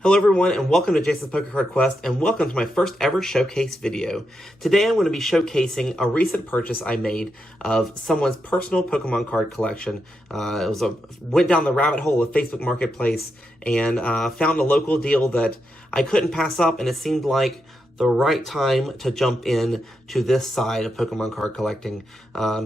Hello everyone and welcome to Jason's Poker Card Quest and welcome to my first ever showcase video. Today I'm going to be showcasing a recent purchase I made of someone's personal Pokemon card collection. Went down the rabbit hole of Facebook Marketplace and found a local deal that I couldn't pass up, and it seemed like the right time to jump in to this side of Pokemon card collecting.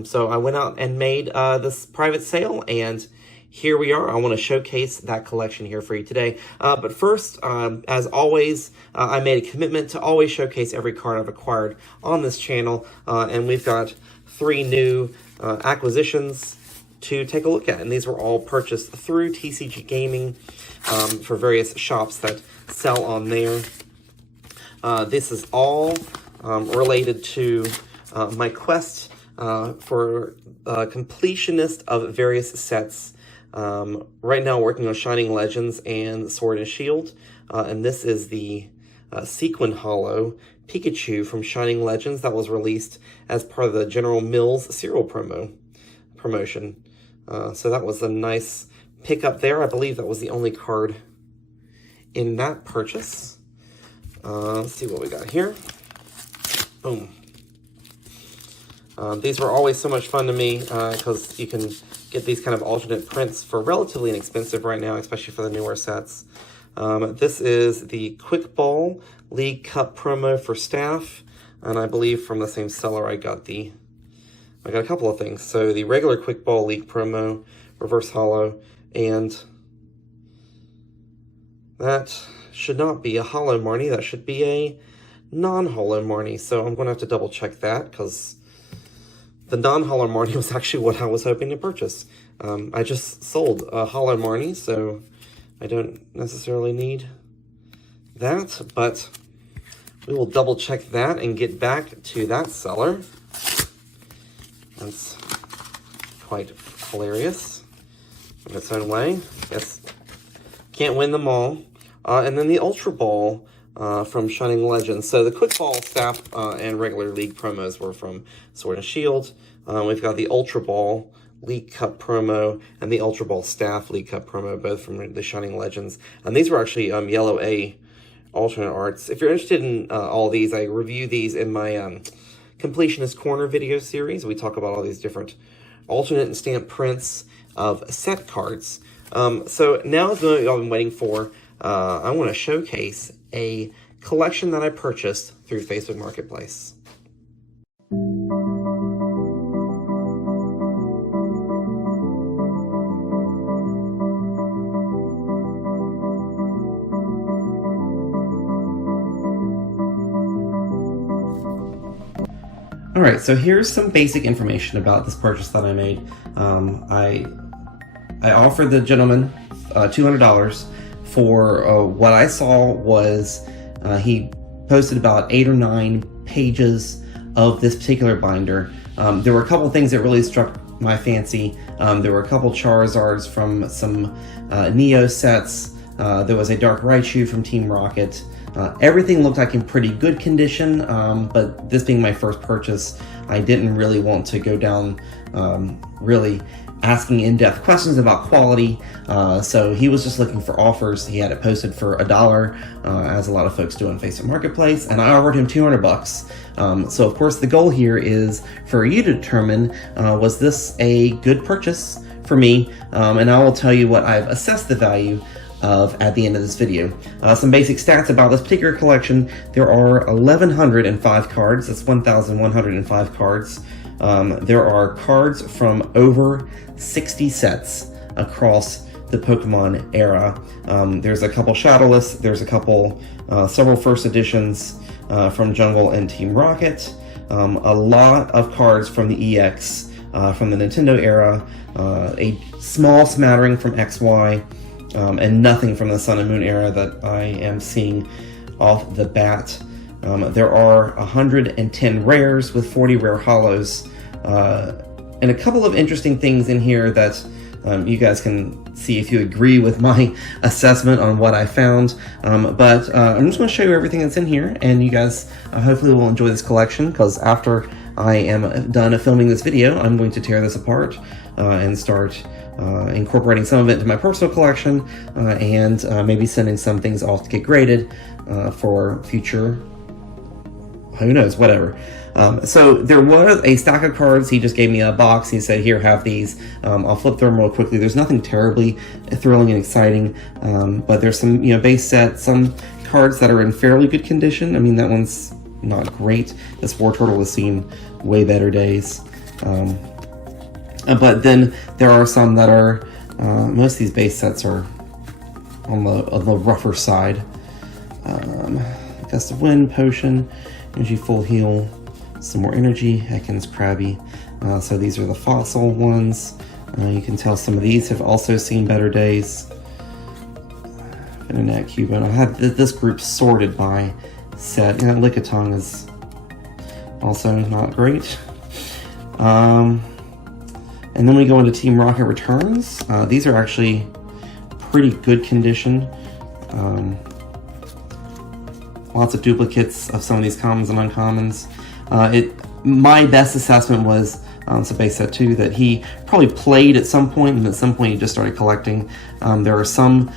So I went out and made this private sale, and here we are. I want to showcase that collection here for you today. But first, as always, I made a commitment to always showcase every card I've acquired on this channel. And we've got 3 new acquisitions to take a look at. And these were all purchased through TCG Gaming for various shops that sell on there. This is all related to my quest for completionist of various sets. Right now working on Shining Legends and Sword and Shield, and this is the Sequin Hollow Pikachu from Shining Legends that was released as part of the General Mills cereal promotion. So that was a nice pickup there. I believe that was the only card in that purchase. Let's see what we got here. Boom. These were always so much fun to me because you can get these kind of alternate prints for relatively inexpensive right now, especially for the newer sets. This is the Quick Ball League Cup promo for Staff, and I believe from the same seller I got a couple of things. So the regular Quick Ball League promo, Reverse Hollow, and that should not be a Hollow Marnie, that should be a non-Hollow Marnie. So I'm going to have to double check that because the non-Hollow Marnie was actually what I was hoping to purchase. I just sold a Hollow Marnie, so I don't necessarily need that, but we will double check that and get back to that seller. That's quite hilarious in its own way. Yes, can't win them all. And then the Ultra Ball from Shining Legends. So the Quick Ball Staff and regular League promos were from Sword and Shield. We've got the Ultra Ball League Cup promo and the Ultra Ball Staff League Cup promo, both from the Shining Legends. And these were actually Yellow A alternate arts. If you're interested in all these, I review these in my Completionist Corner video series. We talk about all these different alternate and stamp prints of set cards. So now is what I've been waiting for. I want to showcase a collection that I purchased through Facebook Marketplace. Alright, so here's some basic information about this purchase that I made. I offered the gentleman $200 for what I saw was he posted about 8 or 9 pages of this particular binder. There were a couple things that really struck my fancy. There were a couple Charizards from some Neo sets. There was a Dark Raichu from Team Rocket. Everything looked like in pretty good condition, but this being my first purchase, I didn't really want to go down really asking in-depth questions about quality, so he was just looking for offers. He had it posted for $1, as a lot of folks do on Facebook Marketplace, and I offered him $200. So of course the goal here is for you to determine, was this a good purchase for me, and I will tell you what I've assessed the value of at the end of this video. Some basic stats about this particular collection. There are 1,105 cards. That's 1,105 cards. There are cards from over 60 sets across the Pokemon era. There's a couple Shadowless, there's a couple, several first editions from Jungle and Team Rocket, a lot of cards from the EX, from the Nintendo era, a small smattering from XY, and nothing from the Sun and Moon era that I am seeing off the bat. There are 110 rares with 40 rare hollows, and a couple of interesting things in here that you guys can see if you agree with my assessment on what I found. But I'm just going to show you everything that's in here, and you guys hopefully will enjoy this collection, because after I am done filming this video, I'm going to tear this apart and start incorporating some of it into my personal collection, and maybe sending some things off to get graded for future, who knows, whatever. So there was a stack of cards. He just gave me a box. He said, here, have these. I'll flip through them real quickly. There's nothing terribly thrilling and exciting, but there's some, base set, some cards that are in fairly good condition. I mean, that one's not great. This War Turtle has seen way better days. But then there are some that are, most of these base sets are on the rougher side. Gust of Wind, Potion, Energy Full Heal, some more energy, Ekans, Krabby. So these are the fossil ones. You can tell some of these have also seen better days. Internet Cuban. I had this group sorted by set. Lickitung is also not great. And then we go into Team Rocket Returns. These are actually pretty good condition. Lots of duplicates of some of these commons and uncommons. My best assessment was, so base set 2, that he probably played at some point, and at some point he just started collecting. There are some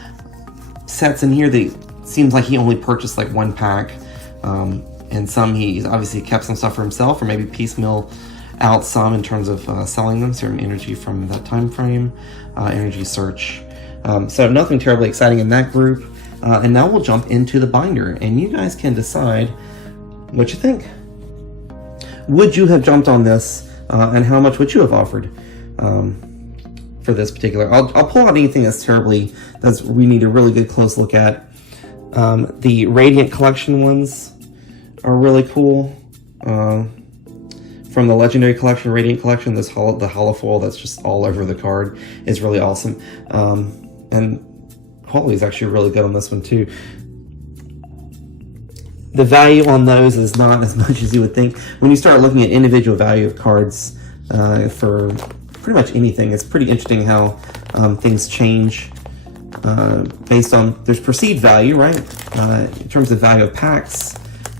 sets in here that seems like he only purchased like one pack, and some he's obviously kept some stuff for himself, or maybe piecemeal out some in terms of selling them. Certain energy from that time frame, energy search. So nothing terribly exciting in that group. And now we'll jump into the binder, and you guys can decide what you think. Would you have jumped on this, and how much would you have offered for this particular? I'll pull out anything that's we need a really good close look at. The Radiant Collection ones are really cool. From the Legendary Collection, Radiant Collection, the holofoil that's just all over the card is really awesome. And quality is actually really good on this one too. The value on those is not as much as you would think. When you start looking at individual value of cards for pretty much anything, it's pretty interesting how things change based on, there's perceived value, right? In terms of value of packs.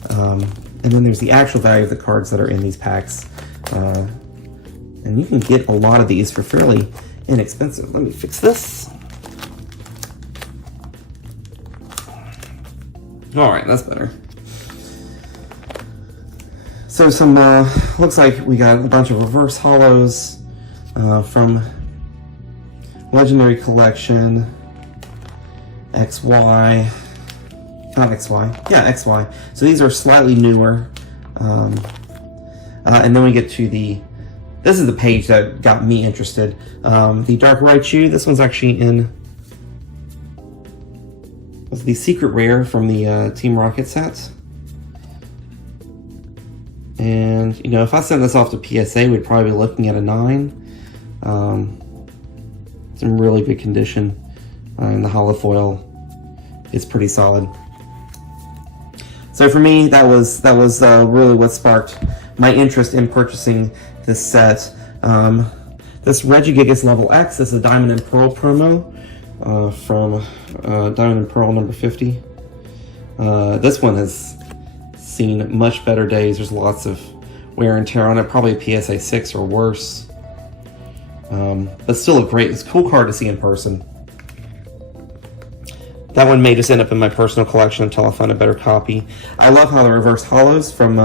And then there's the actual value of the cards that are in these packs. And you can get a lot of these for fairly inexpensive. Let me fix this. All right, that's better. So some, looks like we got a bunch of reverse holos from Legendary Collection, XY, not XY, yeah, XY. So these are slightly newer. And then we get to this is the page that got me interested. The Dark Raichu, this one's actually in, was the secret rare from the Team Rocket sets. And, if I sent this off to PSA, we'd probably be looking at a 9. It's in really good condition. And the holofoil is pretty solid. So for me, that was really what sparked my interest in purchasing this set. This Regigigas Level X, this is a Diamond and Pearl promo from Diamond and Pearl number 50. This one has seen much better days. There's lots of wear and tear on it, probably a PSA 6 or worse. But still it's a cool card to see in person. That one may just end up in my personal collection until I find a better copy. I love how the reverse holos from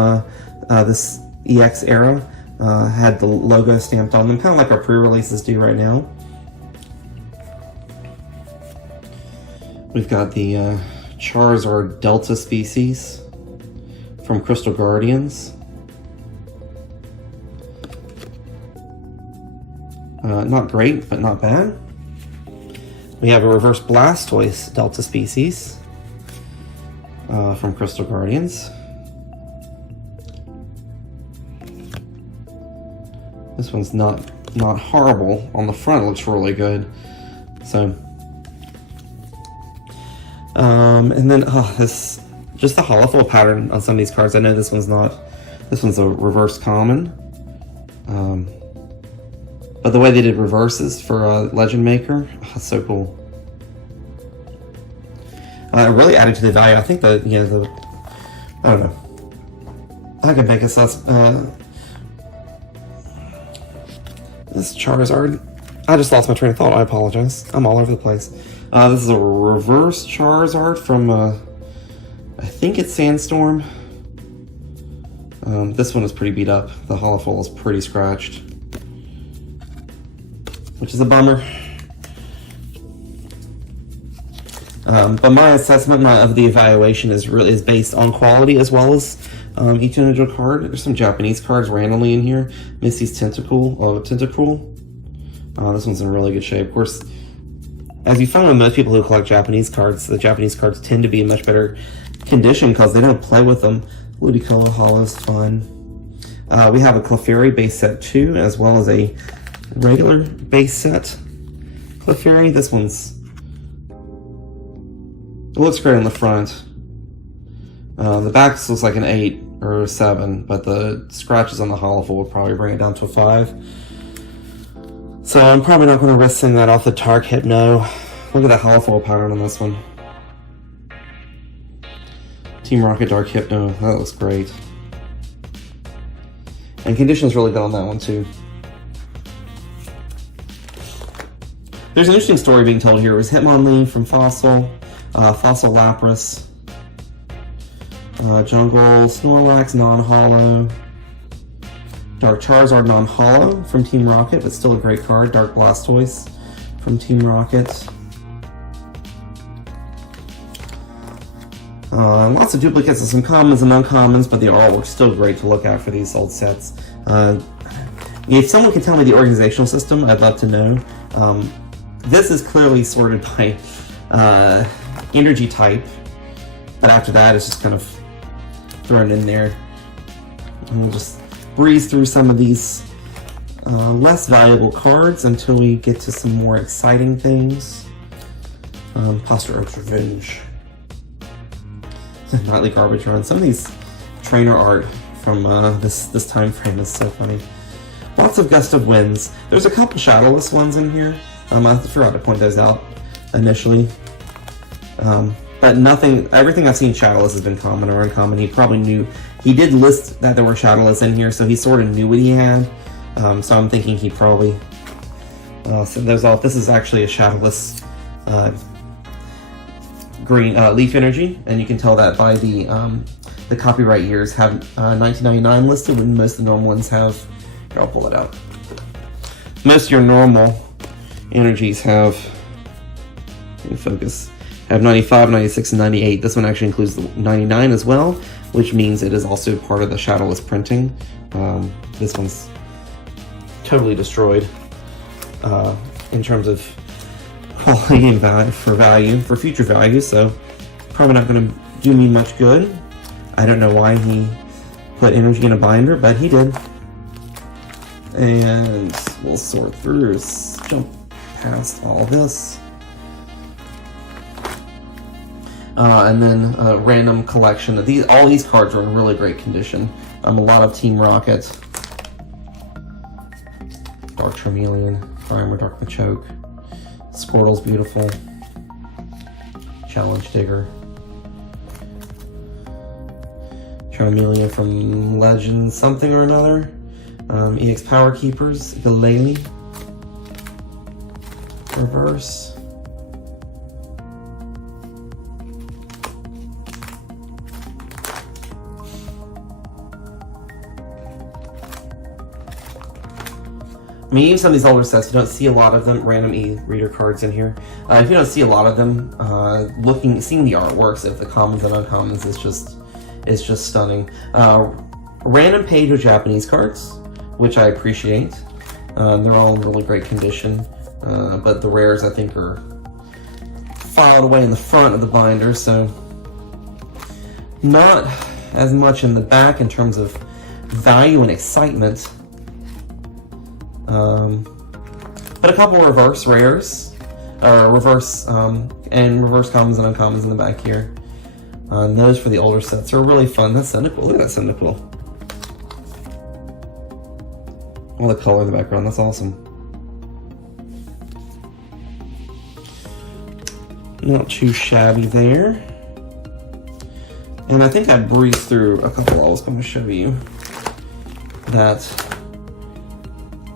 this EX era had the logo stamped on them, kind of like our pre-releases do right now. We've got the Charizard Delta species from Crystal Guardians. Not great, but not bad. We have a reverse Blastoise Delta species from Crystal Guardians. This one's not horrible. On the front, it looks really good. So, and then this just the holofoil pattern on some of these cards. I know this one's not. This one's a reverse common. But the way they did reverses for Legend Maker, so cool. It really added to the value. I think I don't know. I could make this less. This Charizard, I just lost my train of thought. I apologize. I'm all over the place. This is a reverse Charizard from, I think it's Sandstorm. This one is pretty beat up. The hollow foil is pretty scratched, which is a bummer. But my assessment of the evaluation is based on quality as well as each individual card. There's some Japanese cards randomly in here. Misty's Tentacruel. This one's in really good shape. Of course, as you find with most people who collect Japanese cards, the Japanese cards tend to be in much better condition because they don't play with them. Ludicolo Hollow's fun. We have a Clefairy base set 2 as well as a regular base set Clefairy. This one's... it looks great on the front. The back looks like an 8 or a 7, but the scratches on the hollow foil would probably bring it down to a 5. So I'm probably not going to risk sending that off the Dark Hypno. Look at that hollow foil pattern on this one. Team Rocket Dark Hypno, that looks great. And condition's really good on that one too. There's an interesting story being told here. It was Hitmonlee from Fossil, Fossil Lapras, Jungle Snorlax non-hollow, Dark Charizard non-hollow from Team Rocket, but still a great card. Dark Blastoise from Team Rocket. Lots of duplicates and some commons and uncommons, but the artwork's still great to look at for these old sets. If someone can tell me the organizational system, I'd love to know. This is clearly sorted by energy type, but after that it's just kind of thrown in there. And we'll just breeze through some of these less valuable cards until we get to some more exciting things. Posture Oak's Revenge. Nightly Garbage Run. Some of these trainer art from this time frame is so funny. Lots of Gust of Winds. There's a couple Shadowless ones in here. I forgot to point those out initially. But everything I've seen Shadowless has been common or uncommon. He probably knew, he did list that there were Shadowless in here, so he sort of knew what he had. So I'm thinking he probably sent those off. This is actually a Shadowless green Leaf Energy, and you can tell that by the copyright years have 1999 listed when most of the normal ones have. Here, I'll pull it out. Most of your normal energies have, in focus, have 95, 96, and 98. This one actually includes the 99 as well, which means it is also part of the Shadowless printing. This one's totally destroyed in terms of quality and value for future value, so probably not going to do me much good. I don't know why he put energy in a binder, but he did. And we'll sort through, jump past all this. And then a random collection of these. All these cards are in really great condition. A lot of Team Rocket. Dark Charmeleon, Primer, Dark Machoke. Squirtle's beautiful. Challenge Digger. Charmeleon from Legend something or another. EX Power Keepers. Galele. Reverse. I mean, even some of these older sets, you don't see a lot of them. Random e-reader cards in here. If you don't see a lot of them, seeing the artworks of the commons and uncommons is just stunning. Random page of Japanese cards, which I appreciate. They're all in really great condition, but the rares I think are filed away in the front of the binder, so not as much in the back in terms of value and excitement. But a couple reverse rares, reverse commons and uncommons in the back here. And those for the older sets are really fun. That's Cyndaquil. Look at that Cyndaquil. All the color in the background. That's awesome. Not too shabby there. And I think I breezed through a couple I was going to show you that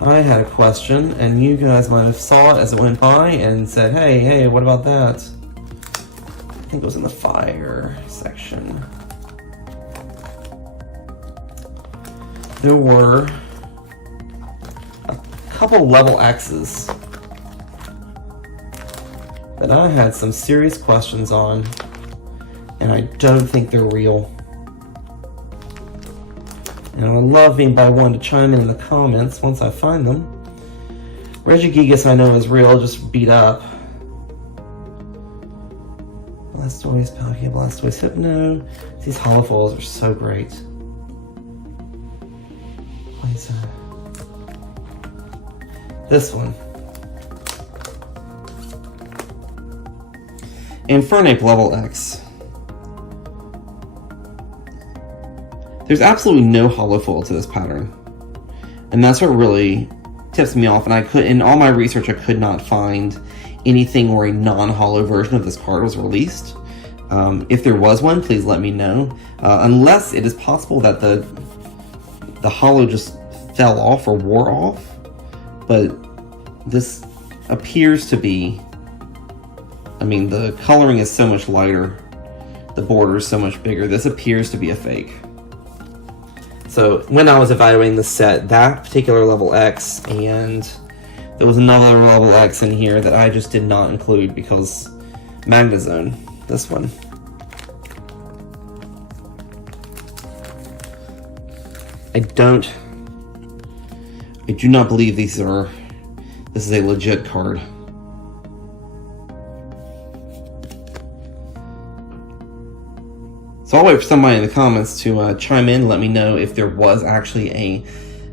I had a question, and you guys might have saw it as it went by and said, hey, what about that? I think it was in the fire section. There were a couple level X's that I had some serious questions on, and I don't think they're real. And I would love anybody wanting to chime in the comments once I find them. Regigigas I know is real, just beat up. Blastoise, Palkia, Blastoise, Hypno. These holofoils are so great. What is that? This one. Infernape level X. There's absolutely no holofoil to this pattern, and that's what really tips me off. And in all my research, I could not find anything where a non-holo version of this card was released. If there was one, please let me know. Unless it is possible that the holo just fell off or wore off, but this appears to be. I mean, the coloring is so much lighter, the border is so much bigger. This appears to be a fake. So when I was evaluating the set, that particular level X, and there was another level X in here that I just did not include because Magnezone, this one. I do not believe this is a legit card. So I'll wait for somebody in the comments to chime in, let me know if there was actually a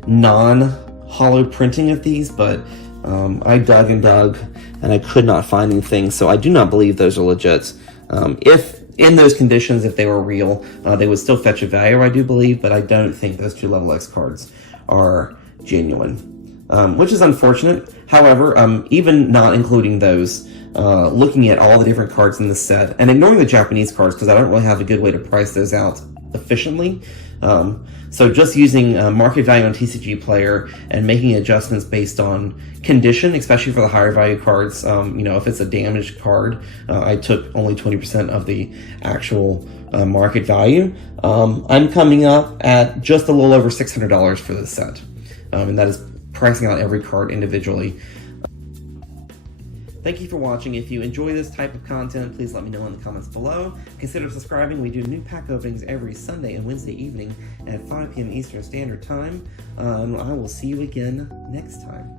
non-holo printing of these, but I dug and dug and I could not find anything, so I do not believe those are legit. If in those conditions, if they were real, they would still fetch a value, I do believe, but I don't think those two level X cards are genuine, which is unfortunate. However, even not including those, looking at all the different cards in the set and ignoring the Japanese cards because I don't really have a good way to price those out efficiently. So just using market value on TCG Player and making adjustments based on condition, especially for the higher value cards. If it's a damaged card, I took only 20% of the actual market value. I'm coming up at just a little over $600 for this set, and that is pricing out every card individually. Thank you for watching. If you enjoy this type of content, please let me know in the comments below. Consider subscribing. We do new pack openings every Sunday and Wednesday evening at 5 p.m. Eastern Standard Time. I will see you again next time.